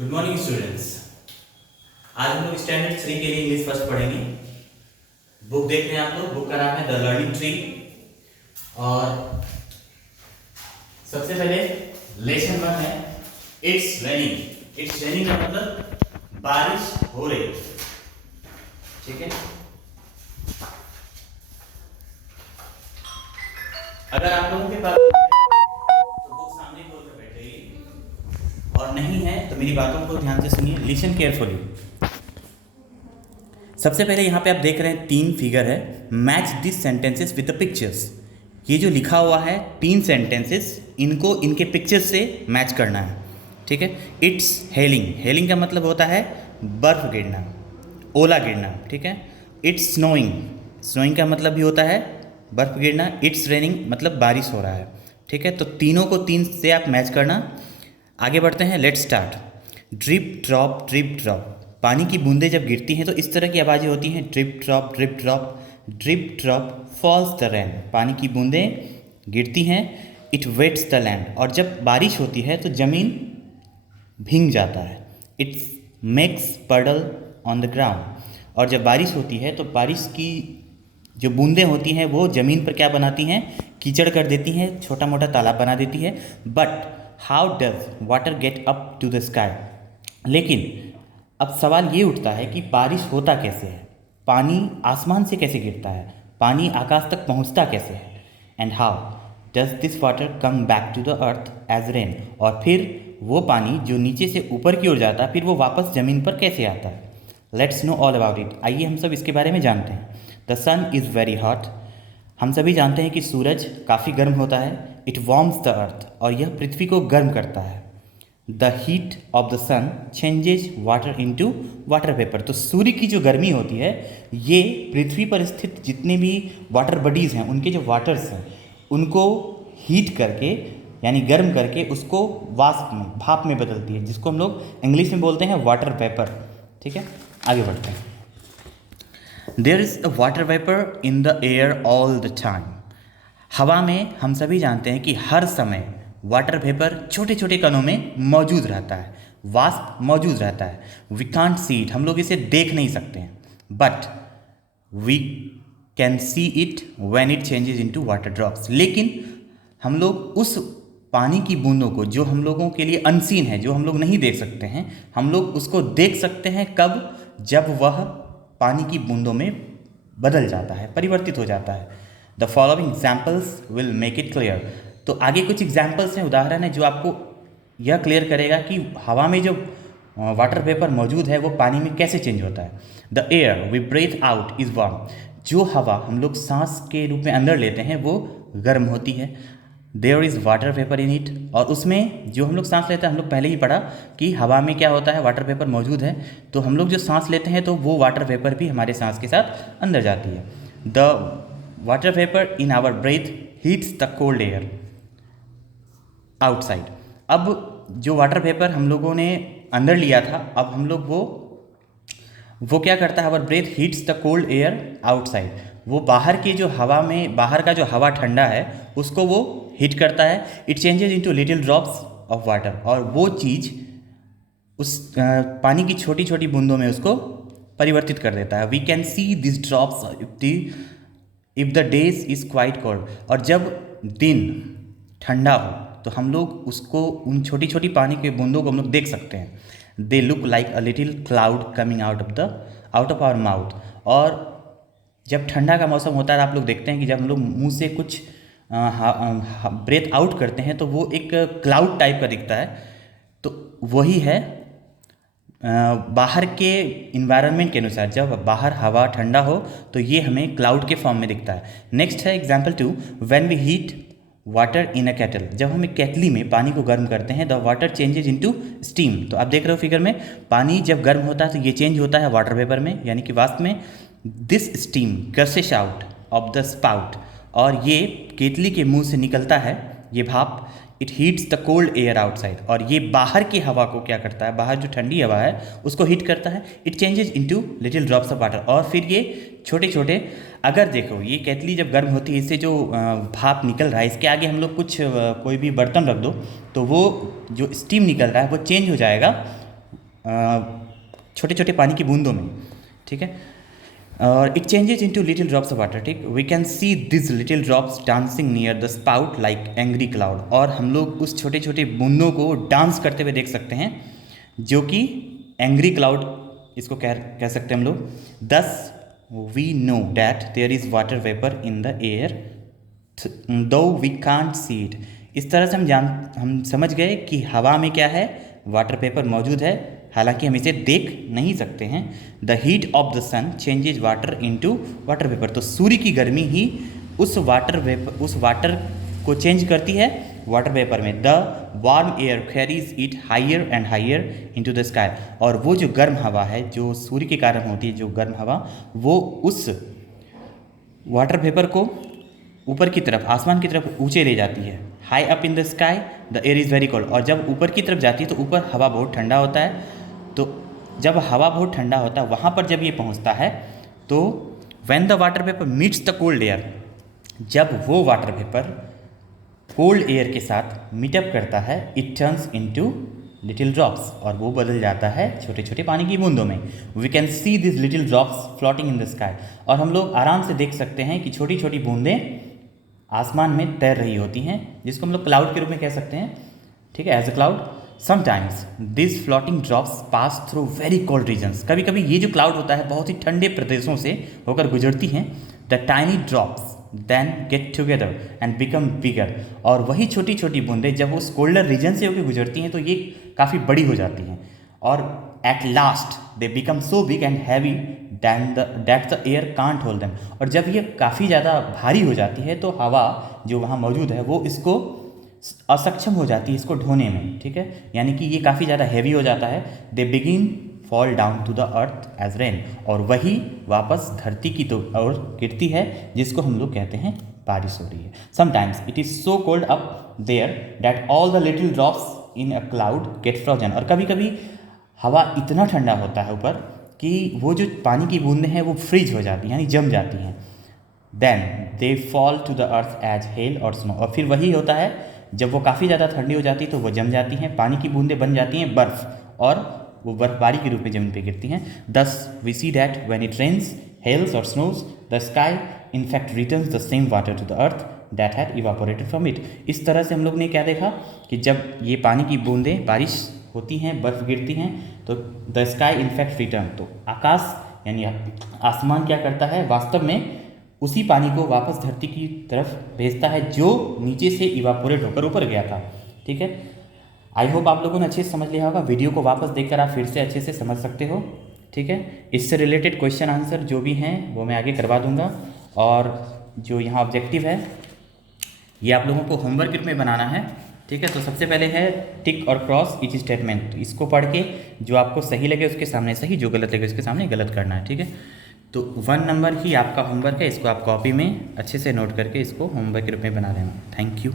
Good morning students. आज हम लोग स्टैंडर्ड 3 के लिए इंग्लिश फर्स्ट पढ़ेंगे। बुक देख रहे हैं आप लोग, बुक का नाम है द लर्निंग ट्री। और सबसे पहले लेसन 1 है इट्स रेनिंग। इट्स रेनिंग का मतलब बारिश हो रही, ठीक है। अगर आप लोगों के पास तो बुक सामने खोल कर बैठेगी, और नहीं है तो मेरी बातों को ध्यान से सुनिए, लिसन केयरफुली। सबसे पहले यहाँ पे आप देख रहे हैं 3 फिगर है। Match this sentences with the pictures. ये जो लिखा हुआ है 3 सेंटेंसेस, इनको इनके पिक्चर्स से मैच करना है, ठीक है। It's hailing. हेलिंग का मतलब होता है बर्फ गिरना, ओला गिरना, ठीक है। It's snowing. स्नोइंग का मतलब भी होता है बर्फ गिरना। इट्स रेनिंग मतलब बारिश हो रहा है, ठीक है। तो तीनों को 3 से आप मैच करना। आगे बढ़ते हैं, let's start. Drip drop drip drop. पानी की बूंदें जब गिरती हैं तो इस तरह की आवाज़ें होती हैं, drip drop drip drop. Drip drop falls the rain. पानी की बूंदें गिरती हैं। It wets the land. और जब बारिश होती है तो ज़मीन भीग जाता है। इट्स मेक्स पडल ऑन द ग्राउंड। और जब बारिश होती है तो बारिश की जो बूंदें होती हैं वो ज़मीन पर क्या बनाती हैं, कीचड़ कर देती हैं, छोटा मोटा तालाब बना देती है। But how does water get up to the sky. लेकिन अब सवाल ये उठता है कि बारिश होता कैसे है, पानी आसमान से कैसे गिरता है, पानी आकाश तक पहुंचता कैसे है। And how does this water come back to the earth as rain. और फिर वो पानी जो नीचे से ऊपर की ओर जाता है, फिर वो वापस ज़मीन पर कैसे आता है। Let's know all about it. आइए हम सब इसके बारे में जानते हैं। The sun is very hot. हम सभी जानते हैं कि सूरज काफ़ी गर्म होता है। It warms the earth. और यह पृथ्वी को गर्म करता है। The heat of the sun changes water into water vapour. तो सूर्य की जो गर्मी होती है, ये पृथ्वी पर स्थित जितने भी वाटर बॉडीज़ हैं, उनके जो वाटर्स हैं, उनको हीट करके यानी गर्म करके उसको वाष्प में, भाप में बदलती है, जिसको हम लोग इंग्लिश में बोलते हैं वाटर वेपर, ठीक है। आगे बढ़ते हैं। There is a water vapour in the air all the time. हवा में हम सभी जानते हैं कि हर समय वाटर वेपर छोटे छोटे कणों में मौजूद रहता है, वाष्प मौजूद रहता है। We can't see it. हम लोग इसे देख नहीं सकते हैं, but we can see it when it changes into water drops. लेकिन हम लोग उस पानी की बूंदों को, जो हम लोगों के लिए अनसीन है, जो हम लोग नहीं देख सकते हैं, हम लोग उसको देख सकते हैं कब, जब वह पानी की बूंदों में बदल जाता है, परिवर्तित हो जाता है। The following examples will make it clear. तो आगे कुछ एग्जाम्पल्स हैं, उदाहरण है, जो आपको यह क्लियर करेगा कि हवा में जो वाटर वेपर मौजूद है वो पानी में कैसे चेंज होता है। The air we breathe out is warm. जो हवा हम लोग सांस के रूप में अंदर लेते हैं वो गर्म होती है। There is water vapour in it. और उसमें जो हम लोग सांस लेते हैं, हम लोग पहले ही पढ़ा कि हवा में क्या होता है, वाटर वेपर मौजूद है। तो हम लोग जो सांस लेते हैं तो वो वाटर वेपर भी हमारे सांस के साथ अंदर जाती है। The water vapour in our breath heats the cold air outside. अब जो वाटर वेपर हम लोगों ने अंदर लिया था, अब हम लोग वो क्या करता है, our breath heats the cold air outside. वो बाहर की जो हवा में, बाहर का जो हवा ठंडा है उसको वो हीट करता है। It changes into little drops of water. और वो चीज़ उस पानी की छोटी छोटी बूंदों में उसको परिवर्तित कर देता है। We can see this drops if the days is quite cold. और जब दिन ठंडा हो तो हम लोग उसको, उन छोटी छोटी पानी के बूंदों को हम लोग देख सकते हैं। They look like a little cloud coming out of our mouth. और जब ठंडा का मौसम होता है, आप लोग देखते हैं कि जब हम लोग मुंह से कुछ ब्रेथ आउट करते हैं तो वो एक क्लाउड टाइप का दिखता है। तो वही है, बाहर के इन्वायरमेंट के अनुसार जब बाहर हवा ठंडा हो तो ये हमें क्लाउड के फॉर्म में दिखता है। नेक्स्ट है example 2, when we heat water in a kettle. जब हम एक केतली में पानी को गर्म करते हैं, the water changes into steam. तो आप देख रहे हो फिगर में, पानी जब गर्म होता है तो ये चेंज होता है वाटर वेपर में, यानी कि वाष्प में। This steam guesses out of the spout. और ये केतली के मुंह से निकलता है ये भाप। It heats the cold air outside. और ये बाहर की हवा को क्या करता है, बाहर जो ठंडी हवा है उसको हीट करता है। It changes into little drops of water. और फिर ये छोटे छोटे, अगर देखो ये केतली जब गर्म होती है, इससे जो भाप निकल रहा है, इसके आगे हम लोग कुछ कोई भी बर्तन रख दो तो वो जो स्टीम निकल रहा है वो चेंज हो जाएगा छोटे छोटे पानी की बूंदों में, ठीक है। और it changes into little drops of water, ठीक। We can see this little drops dancing near the spout like angry cloud, और हम लोग उस छोटे छोटे बूंदों को डांस करते हुए देख सकते हैं, जो कि एंग्री क्लाउड इसको कह सकते हैं हम लोग। Thus we know that there is water vapour in the air though we can't see it. इस तरह से हम समझ गए कि हवा में क्या है, वाटर वेपर मौजूद है, हालांकि हम इसे देख नहीं सकते हैं। The heat of the sun changes water into water vapour, तो सूर्य की गर्मी ही उस वाटर को चेंज करती है वाटर वेपर में। The warm air carries it higher and higher into the sky, और वो जो गर्म हवा है, जो सूर्य के कारण होती है, जो गर्म हवा, वो उस वाटर वेपर को ऊपर की तरफ, आसमान की तरफ ऊंचे ले जाती है। High up in the sky the air is very cold, और जब ऊपर की तरफ जाती है तो ऊपर हवा बहुत ठंडा होता है। तो जब हवा बहुत ठंडा होता है, वहाँ पर जब ये पहुँचता है, तो when the water vapour meets the cold air, जब वो वाटर वेपर कोल्ड एयर के साथ मीटअप करता है, it turns into little drops, और वो बदल जाता है छोटे छोटे पानी की बूंदों में। We can see this little drops floating in the sky, और हम लोग आराम से देख सकते हैं कि छोटी छोटी बूंदें आसमान में तैर रही होती हैं, जिसको हम लोग क्लाउड के रूप में कह सकते हैं, ठीक है, as a cloud. Sometimes this floating drops pass through very cold regions, कभी कभी ये जो क्लाउड होता है बहुत ही ठंडे प्रदेशों से होकर गुजरती हैं। The tiny drops then get together and become bigger, और वही छोटी छोटी बूंदें जब उस कोल्डर रीजन से होकर गुजरती हैं तो ये काफ़ी बड़ी हो जाती हैं, और at last they become so big and heavy that the air can't hold them, और जब ये काफ़ी ज़्यादा भारी हो जाती है तो हवा जो वहाँ मौजूद है वो इसको असक्षम हो जाती है इसको ढोने में, ठीक है, यानी कि ये काफ़ी ज़्यादा हैवी हो जाता है। They begin fall down to the earth as rain, और वही वापस धरती की ओर गिरती है, जिसको हम लोग कहते हैं बारिश हो रही है। Sometimes it is so cold up there that all the little drops in a cloud get frozen, और कभी कभी हवा इतना ठंडा होता है ऊपर कि वो जो पानी की बूंदें हैं वो फ्रीज हो जाती हैं, यानी जम जाती हैं। Then they fall to the earth as hail और स्नो, और फिर वही होता है, जब वो काफ़ी ज़्यादा ठंडी हो जाती है तो वो जम जाती हैं, पानी की बूंदें बन जाती हैं बर्फ़, और वो बर्फबारी के रूप में ज़मीन पे गिरती हैं। Thus we see that when it rains hails और snows the sky in fact returns the same water to the earth that had evaporated from it. इस तरह से हम लोग ने क्या देखा कि जब ये पानी की बूंदें बारिश होती हैं, बर्फ़ गिरती हैं, तो the sky in fact return, तो आकाश यानी आसमान क्या करता है, वास्तव में उसी पानी को वापस धरती की तरफ भेजता है जो नीचे से इवापोरेट होकर ऊपर गया था, ठीक है। आई होप आप लोगों ने अच्छे से समझ लिया होगा। वीडियो को वापस देखकर आप फिर से अच्छे से समझ सकते हो, ठीक है। इससे रिलेटेड क्वेश्चन आंसर जो भी हैं वो मैं आगे करवा दूंगा, और जो यहाँ ऑब्जेक्टिव है ये आप लोगों को होमवर्क में बनाना है, ठीक है। तो सबसे पहले है टिक और क्रॉस ईच स्टेटमेंट, इसको पढ़ के जो आपको सही लगे उसके सामने सही, जो गलत लगे उसके सामने गलत करना है, ठीक है। तो 1 नंबर ही आपका होमवर्क है, इसको आप कॉपी में अच्छे से नोट करके इसको होमवर्क के रूप में बना लेना। Thank you.